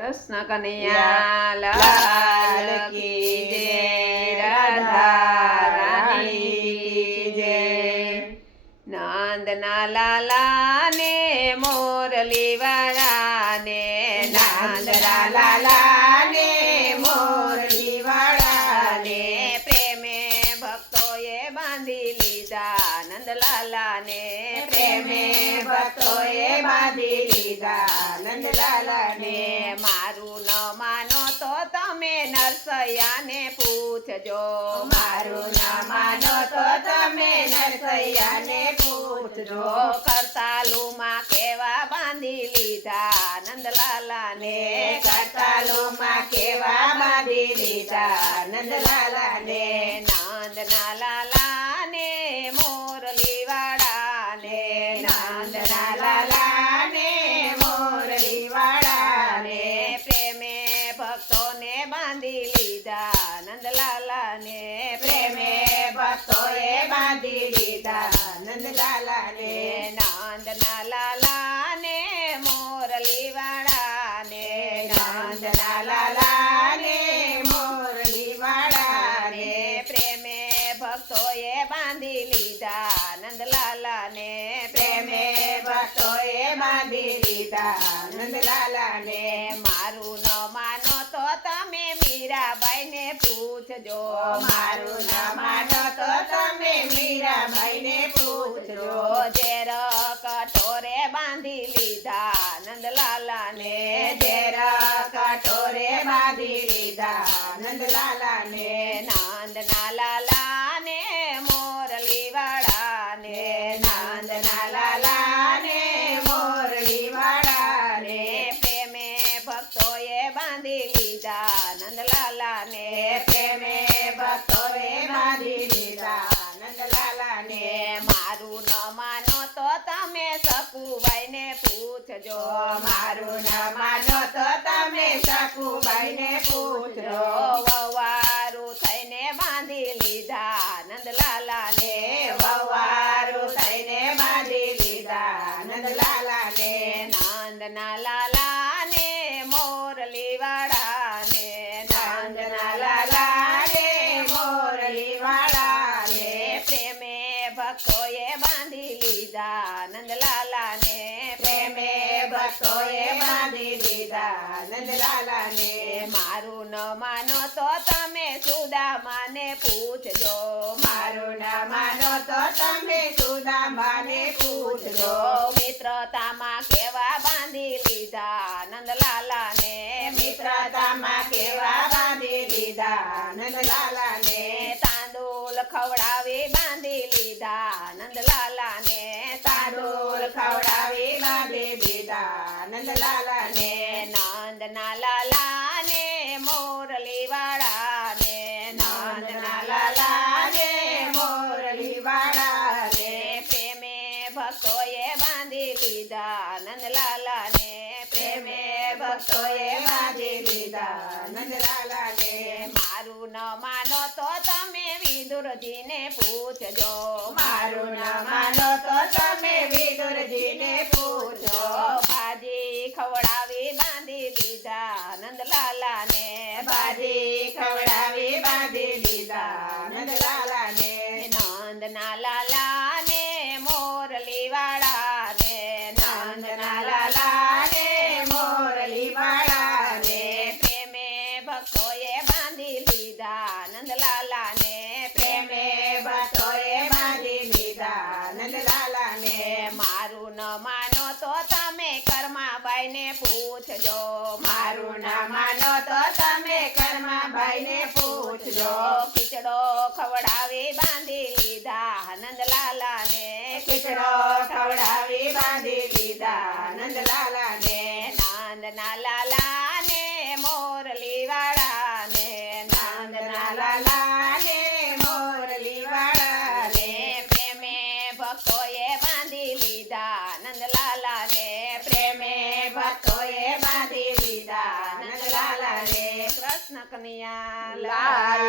કૃષ્ણ કનૈયા લાલ કી જય, રાધા રાણી કી જય। નંદના લાલા ને મોરલી વાળા ને, નંદના લાલા ને મોરલી વાળા ને, પ્રેમે ભક્તોએ બાંધી લીધા નંદલાલા ને, પ્રેમે ભક્તોએ બાંધી લીધા નંદલાલા ને। મારું ન માનો તો તમે નરસૈયાને પૂછજો, મારું ન માનો તો તમે નરસૈયાને પૂછજો। કરતાલુમાં કેવા બાંધી લીધા નંદલાલા ને, કરતાલુમાં કેવા બાંધી લીધા નંદલાલા ને। નંદના લાલા ને મોરલી વાળા ને, નંદના લાલા ને મોરલી વાળા ને, પ્રેમે ભક્તોને બાંધી લીધા નંદલાલા ને, પ્રેમે ભક્તોએ બાંધી લીધા નંદલાલા ને। નંદના લાલા ને મોરલી વાળા ને, નંદના લાલા ને મોરલી વાળા ને, પ્રેમે ભક્તોએ બાંધી લીધા નંદલાલા ને, પ્રેમે ભક્તોએ બાંધી લીધા નંદલાલા ને। મારું ન માનો તો તમે મીરાબાઈ ને પૂછજો, મારું ન માનો તો તમે મીરાબાઈ ને પૂછજો। ઝેર કઠોરે બાંધી લીધા નંદલાલા ને, ઝેર કઠોરે બાંધી લીધા નંદલાલા ને। નંદના લાલા ને મોરલી વાળા ને, નંદના લાલા ને મોરલી વાળા ને, પ્રેમે ભક્તોએ બાંધી લીધા નંદલાલા ને, પ્રેમે ભક્તોએ બાંધી લીધા નંદલાલા ને। મારું ન માનો તો તમે સકુબાઈ ને પૂછજો, મારું ન માનો તો તમે સકુબાઈ ને પૂછજો। વવારું થઈને બાંધી લીધા નંદલાલા ને, વવારું થઈને બાંધી લીધા નંદલાલા ને। નંદના લાલા ને મોરલી વાળા ને, નંદના લાલા ને મોરલી વાળા ને, પ્રેમે ભક્તોએ બાંધી લીધા નંદલાલા ને, પ્રેમે ભક્તોએ બાંધી લીધા નંદલાલા ને। મારું ન માનો તો તમે સુદામાને પૂછજો, મારું ન માનો તો તમે સુદામાને પૂછજો। મિત્રતામાં કેવા બાંધી લીધા નંદલાલા ને, મિત્રતામાં કેવા બાંધી લીધા નંદલાલા ને, તાંદુલ ખવડાવી બાંધી લીધા નંદલાલા ને, તાંદુલ ખવડાવી બાંધી લીધા નંદલાલા ને। નંદના લાલા ને મોરલી વાળા ને, નંદના લાલા ને મોરલી વાળા ને, પ્રેમે ભક્તોએ બાંધી લીધા નંદલાલા ને, પ્રેમે ભક્તોએ બાંધી લીધા નંદલાલા ને। મારું ન માનો તો તમે વિદુરજીને પૂછજો, મારું ન માનો તો તમે વિદુરજીને પૂછજો। ભાજી ખવડાવી બાંધી લીધા નંદલાલા ને, ભાજી ખવડાવી બાંધી લીધા નંદલાલા ને। નંદના લાલા ને મોરલી વાળા ને, નંદના લાલા ને મોરલી વાળા ને, પ્રેમે ભક્તોએ બાંધી લીધા નંદલાલા ને, પ્રેમે ભક્તોએ બાંધી લીધા નંદલાલા ને। મારું ન માનો તો તમે કર્માબાઈ ને પૂછજો, મારું ન માનો તો તમે કર્માબાઈ ને પૂછજો। ખીચડો ખવડાવી બાંધી લીધા નંદલાલા ને, ખીચડો ખવડાવી બાંધી લીધા નંદલાલા ને। નંદના લાલા ને મોરલી વાળા ને, નંદના લાલા ને મોરલી વાળા ને, પ્રેમે ભક્તોએ બાંધી લીધા નંદલાલા ને, પ્રેમે ભક્તોએ બાંધી લીધા નંદલાલા ને। કૃષ્ણ કનૈયા લાલ